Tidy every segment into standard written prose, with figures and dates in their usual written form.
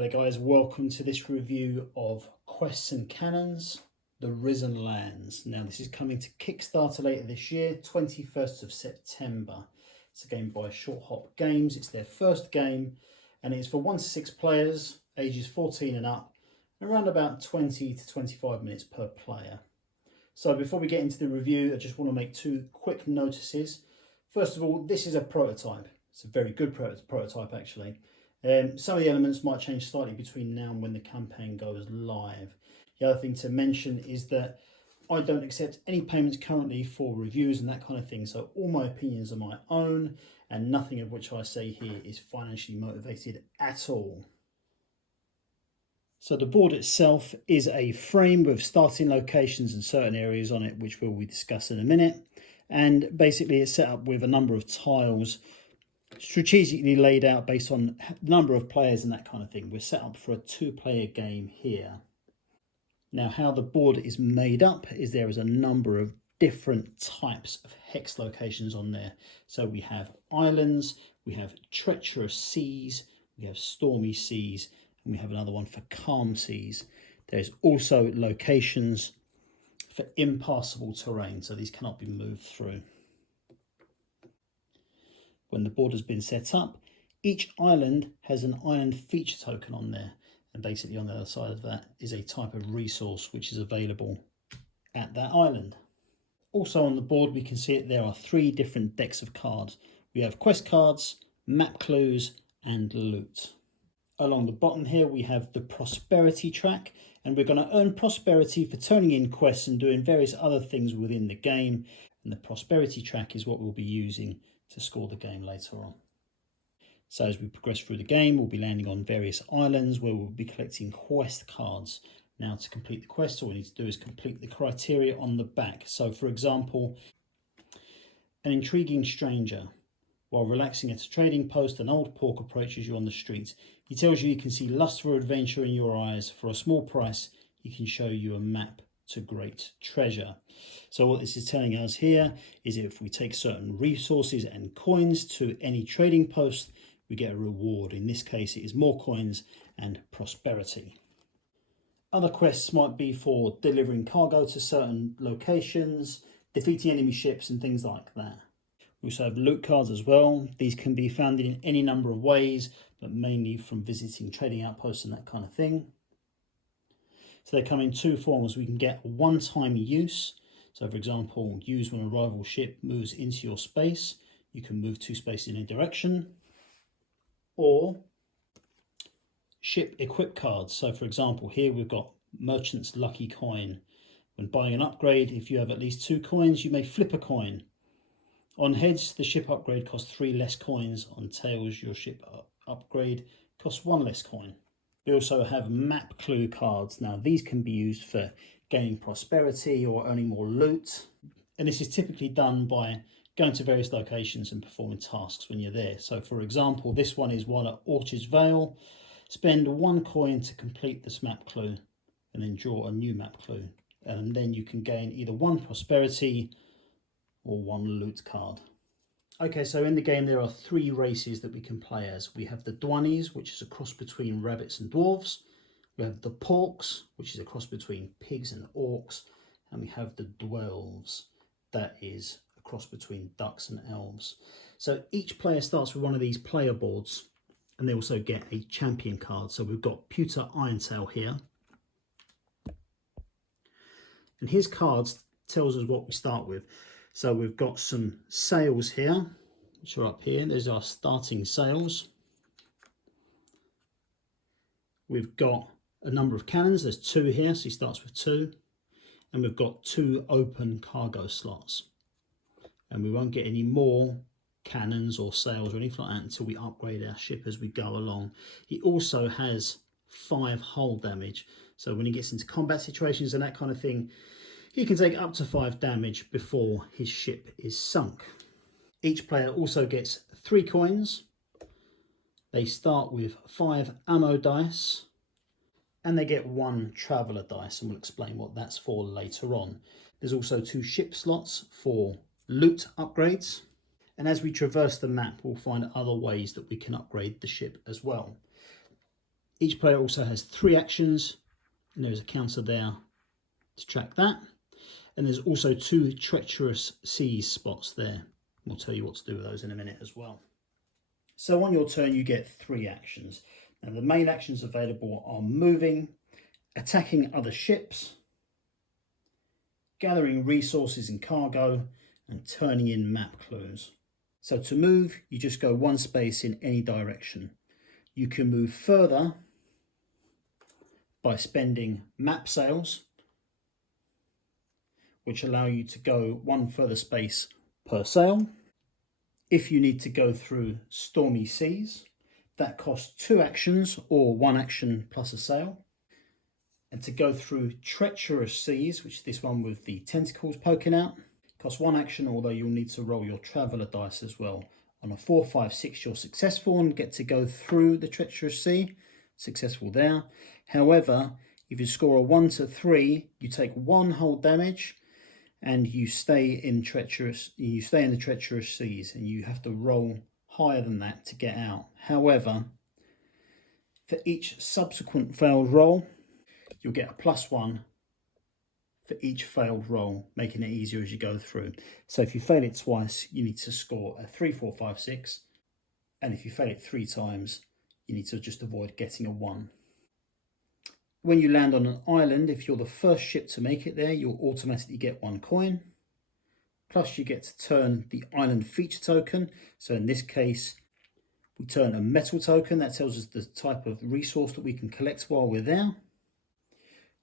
Hi there guys, welcome to this review of Quests and Cannons, The Risen Lands. Now this is coming to Kickstarter later this year, 21st of September. It's a game by Short Hop Games. It's their first game and it's for 1 to 6 players, ages 14 and up, and around about 20 to 25 minutes per player. So before we get into the review, I just want to make two quick notices. First of all, this is a prototype. It's a very good prototype actually. Some of the elements might change slightly between now and when the campaign goes live. The other thing to mention is that I don't accept any payments currently for reviews and that kind of thing, so all my opinions are my own and nothing of which I say here is financially motivated at all. So the board itself is a frame with starting locations and certain areas on it, which we'll discuss in a minute, and basically it's set up with a number of tiles strategically laid out based on the number of players and that kind of thing. We're set up for a 2-player game here. Now how the board is made up is there is a number of different types of hex locations on there. So we have islands, we have treacherous seas, we have stormy seas, and we have another one for calm seas. There's also locations for impassable terrain, so these cannot be moved through. When the board has been set up, each island has an island feature token on there, and basically on the other side of that is a type of resource which is available at that island. Also on the board we can see it, there are 3 different decks of cards. We have quest cards, map clues and loot. Along the bottom here we have the prosperity track, and we're going to earn prosperity for turning in quests and doing various other things within the game, and the prosperity track is what we'll be using to score the game later on. So as we progress through the game, we'll be landing on various islands where we'll be collecting quest cards. Now to complete the quest, all we need to do is complete the criteria on the back. So for example, an intriguing stranger. While relaxing at a trading post, an old pork approaches you on the street. He tells you can see lust for adventure in your eyes. For a small price, he can show you a map to great treasure. So what this is telling us here is if we take certain resources and coins to any trading post, we get a reward. In this case, it is more coins and prosperity. Other quests might be for delivering cargo to certain locations, defeating enemy ships and things like that. We also have loot cards as well. These can be found in any number of ways, but mainly from visiting trading outposts and that kind of thing. So they come in 2 forms. We can get one-time use. So for example, use when a rival ship moves into your space. You can move 2 spaces in a direction. Or ship equip cards. So for example, here we've got Merchant's Lucky Coin. When buying an upgrade, if you have at least 2 coins, you may flip a coin. On heads, the ship upgrade costs 3 less coins. On tails, your ship upgrade costs 1 less coin. We also have map clue cards. Now these can be used for gaining prosperity or earning more loot. And this is typically done by going to various locations and performing tasks when you're there. So for example, this one is while at Orchard's Vale, spend 1 coin to complete this map clue and then draw a new map clue. And then you can gain either 1 prosperity or 1 loot card. Okay, so in the game there are 3 races that we can play as. We have the Dwanis, which is a cross between rabbits and dwarves. We have the Porks, which is a cross between pigs and orcs. And we have the Dwelves, that is a cross between ducks and elves. So each player starts with one of these player boards, and they also get a champion card. So we've got Pewter Irontail here. And his cards tells us what we start with. So we've got some sails here, which are up here. There's our starting sails. We've got a number of cannons. There's 2 here, so he starts with 2. And we've got 2 open cargo slots. And we won't get any more cannons or sails or anything like that until we upgrade our ship as we go along. He also has 5 hull damage. So when he gets into combat situations and that kind of thing, he can take up to 5 damage before his ship is sunk. Each player also gets 3 coins. They start with 5 ammo dice and they get 1 traveller dice, and we'll explain what that's for later on. There's also 2 ship slots for loot upgrades, and as we traverse the map we'll find other ways that we can upgrade the ship as well. Each player also has 3 actions, and there's a counter there to track that. And there's also 2 treacherous seas spots there. We'll tell you what to do with those in a minute as well. So on your turn, you get 3 actions. Now the main actions available are moving, attacking other ships, gathering resources and cargo, and turning in map clues. So to move, you just go 1 space in any direction. You can move further by spending map sails, which allow you to go 1 further space per sail. If you need to go through stormy seas, that costs 2 actions or 1 action plus a sail. And to go through treacherous seas, which is this one with the tentacles poking out, costs 1 action, although you'll need to roll your traveller dice as well. On a 4, 5, 6, you're successful and get to go through the treacherous sea. Successful there. However, if you score a 1 to 3, you take 1 hull damage, and you stay in the treacherous seas, and you have to roll higher than that to get out. However, for each subsequent failed roll, you'll get a +1 for each failed roll, making it easier as you go through. So if you fail it twice, you need to score a 3, 4, 5, 6, and if you fail it 3 times, you need to just avoid getting a 1. When you land on an island, if you're the first ship to make it there, you'll automatically get 1 coin. Plus you get to turn the island feature token. So in this case, we turn a metal token. That tells us the type of resource that we can collect while we're there.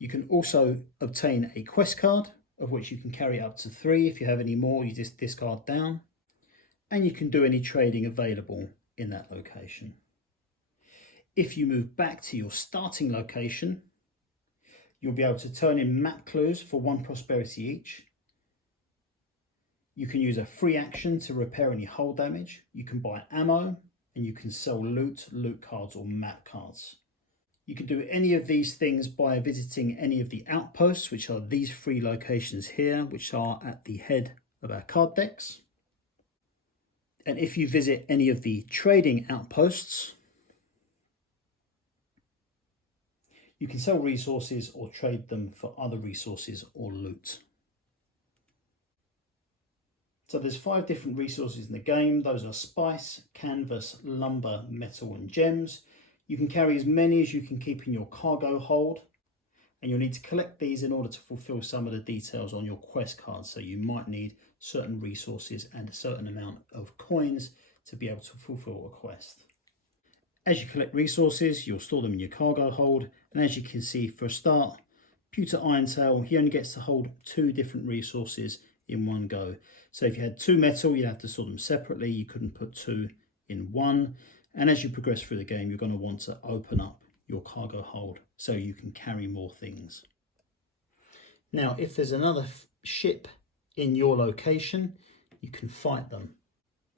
You can also obtain a quest card, of which you can carry up to 3. If you have any more, you just discard down. And you can do any trading available in that location. If you move back to your starting location, you'll be able to turn in map clues for 1 prosperity each. You can use a free action to repair any hull damage. You can buy ammo, and you can sell loot cards or map cards. You can do any of these things by visiting any of the outposts, which are these 3 locations here, which are at the head of our card decks. And if you visit any of the trading outposts, you can sell resources or trade them for other resources or loot. So there's 5 different resources in the game. Those are spice, canvas, lumber, metal and gems. You can carry as many as you can keep in your cargo hold, and you'll need to collect these in order to fulfill some of the details on your quest cards. So you might need certain resources and a certain amount of coins to be able to fulfill a quest. As you collect resources, you'll store them in your cargo hold, and as you can see, for a start, Pewter Irontail, he only gets to hold 2 different resources in one go. So if you had 2 metal, you'd have to store them separately. You couldn't put 2 in one. And as you progress through the game, you're going to want to open up your cargo hold so you can carry more things. Now, if there's another ship in your location, you can fight them.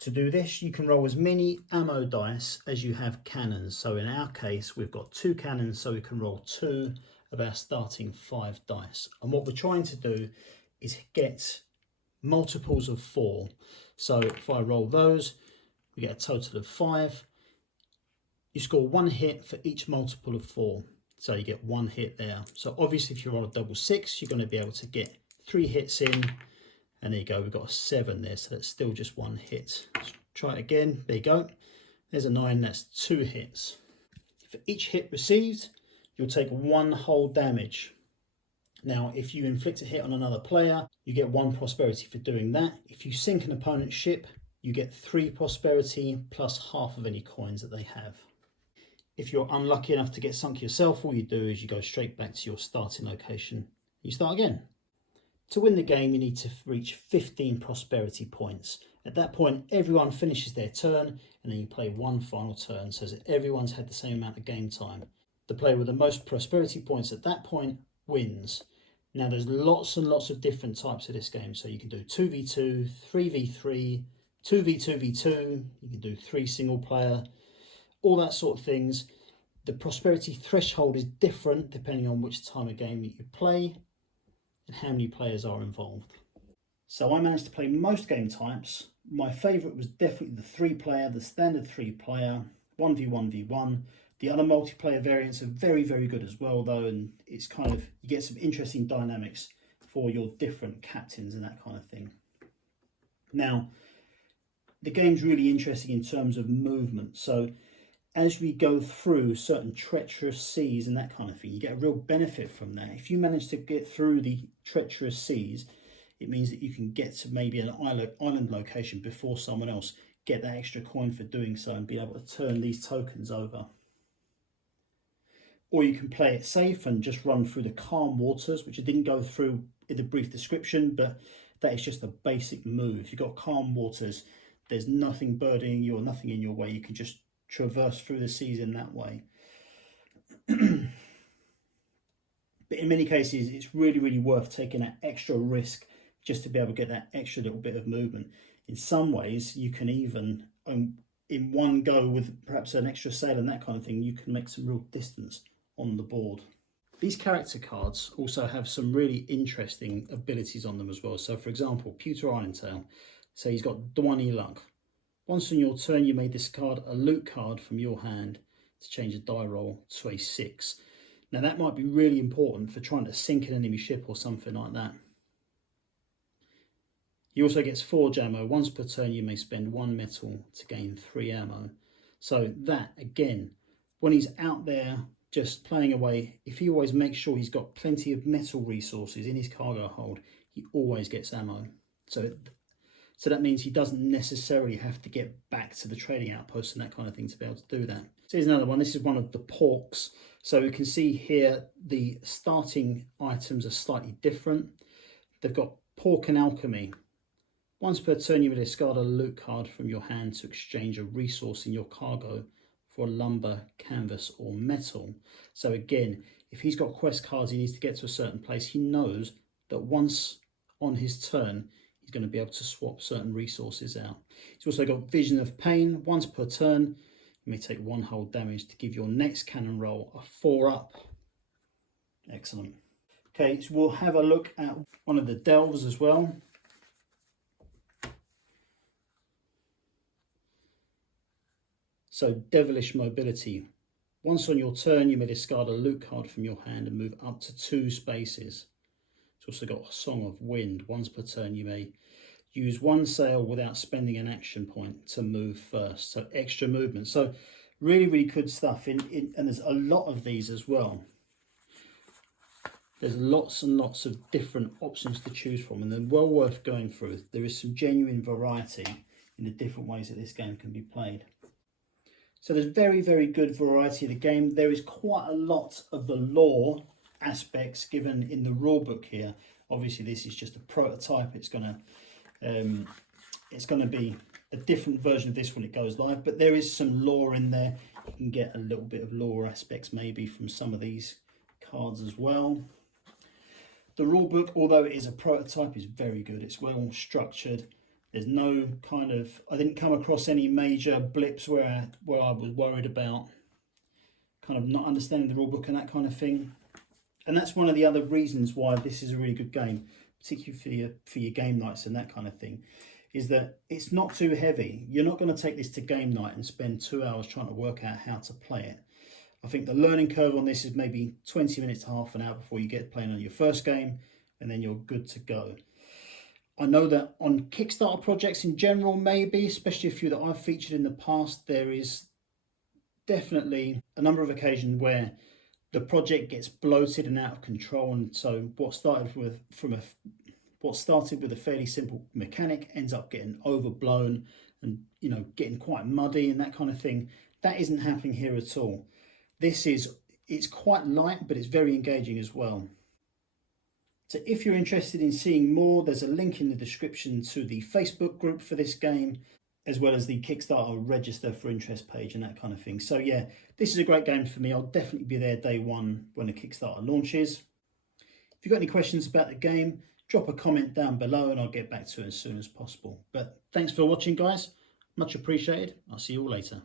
To do this, you can roll as many ammo dice as you have cannons. So in our case, we've got 2 cannons, so we can roll 2 of our starting 5 dice. And what we're trying to do is get multiples of 4. So if I roll those, we get a total of 5. You score 1 hit for each multiple of 4. So you get 1 hit there. So obviously if you roll a double 6, you're going to be able to get 3 hits in. And there you go, we've got a 7 there, so that's still just 1 hit. Let's try it again. There you go. There's a 9, that's 2 hits. For each hit received, you'll take 1 hull damage. Now, if you inflict a hit on another player, you get 1 prosperity for doing that. If you sink an opponent's ship, you get 3 prosperity plus half of any coins that they have. If you're unlucky enough to get sunk yourself, all you do is you go straight back to your starting location. You start again. To win the game, you need to reach 15 prosperity points. At that point, everyone finishes their turn, and then you play 1 final turn, so that everyone's had the same amount of game time. The player with the most prosperity points at that point wins. Now, there's lots and lots of different types of this game. So you can do 2v2, 3v3, 2v2v2, you can do 3 single player, all that sort of things. The prosperity threshold is different depending on which time of game that you play and how many players are involved. So I managed to play most game types. My favourite was definitely the 3-player, the standard 3-player, 1v1v1. The other multiplayer variants are very, very good as well though, and it's kind of, you get some interesting dynamics for your different captains and that kind of thing. Now, the game's really interesting in terms of movement. So as we go through certain treacherous seas and that kind of thing, you get a real benefit from that. If you manage to get through the treacherous seas, it means that you can get to maybe an island location before someone else, get that extra coin for doing so, and be able to turn these tokens over. Or you can play it safe and just run through the calm waters, which I didn't go through in the brief description, but that is just a basic move. If you've got calm waters, there's nothing burdening you or nothing in your way. You can just traverse through the seas in that way. But in many cases, it's really, really worth taking that extra risk just to be able to get that extra little bit of movement. In some ways, you can even, in one go with perhaps an extra sail and that kind of thing, you can make some real distance on the board. These character cards also have some really interesting abilities on them as well. So for example, Pewter Irontail, so he's got Dwani Luck. Once on your turn, you may discard a loot card from your hand to change a die roll to a 6. Now that might be really important for trying to sink an enemy ship or something like that. He also gets Forge ammo. Once per turn, you may spend 1 metal to gain 3 ammo. So that, again, when he's out there just playing away, if he always makes sure he's got plenty of metal resources in his cargo hold, he always gets ammo. So that means he doesn't necessarily have to get back to the trading outposts and that kind of thing to be able to do that. So here's another one. This is one of the porks. So we can see here the starting items are slightly different. They've got Pork and Alchemy. Once per turn, you may discard a loot card from your hand to exchange a resource in your cargo for lumber, canvas, or metal. So again, if he's got quest cards, he needs to get to a certain place, he knows that once on his turn, he's going to be able to swap certain resources out. He's also got Vision of Pain. Once per turn, you may take 1 hull damage to give your next cannon roll a 4-up. Excellent. Okay, so we'll have a look at one of the delves as well. So Devilish Mobility. Once on your turn, you may discard a loot card from your hand and move up to 2 spaces. It's also got Song of Wind. Once per turn, you may use 1 sail without spending an action point to move first. So extra movement. So really, really good stuff. And there's a lot of these as well. There's lots and lots of different options to choose from, and they're well worth going through. There is some genuine variety in the different ways that this game can be played. So there's very, very good variety of the game. There is quite a lot of the lore aspects given in the rulebook here. Obviously, this is just a prototype. It's gonna be a different version of this when it goes live, but there is some lore in there. You can get a little bit of lore aspects maybe from some of these cards as well. The rulebook, although it is a prototype, is very good. It's well structured. There's no kind of, I didn't come across any major blips where I was worried about kind of not understanding the rulebook and that kind of thing. And that's one of the other reasons why this is a really good game, particularly for your game nights and that kind of thing, is that it's not too heavy. You're not going to take this to game night and spend 2 hours trying to work out how to play it. I think the learning curve on this is maybe 20 minutes to half an hour before you get playing on your first game, and then you're good to go. I know that on Kickstarter projects in general, maybe, especially a few that I've featured in the past, there is definitely a number of occasions where the project gets bloated and out of control, and so what started with a fairly simple mechanic ends up getting overblown and, you know, getting quite muddy and that kind of thing. That isn't happening here at all. It's quite light, but it's very engaging as well. So if you're interested in seeing more, there's a link in the description to the Facebook group for this game, as well as the Kickstarter register for interest page and that kind of thing. So yeah, this is a great game for me. I'll definitely be there day one when the Kickstarter launches. If you've got any questions about the game, drop a comment down below and I'll get back to it as soon as possible. But thanks for watching, guys. Much appreciated. I'll see you all later.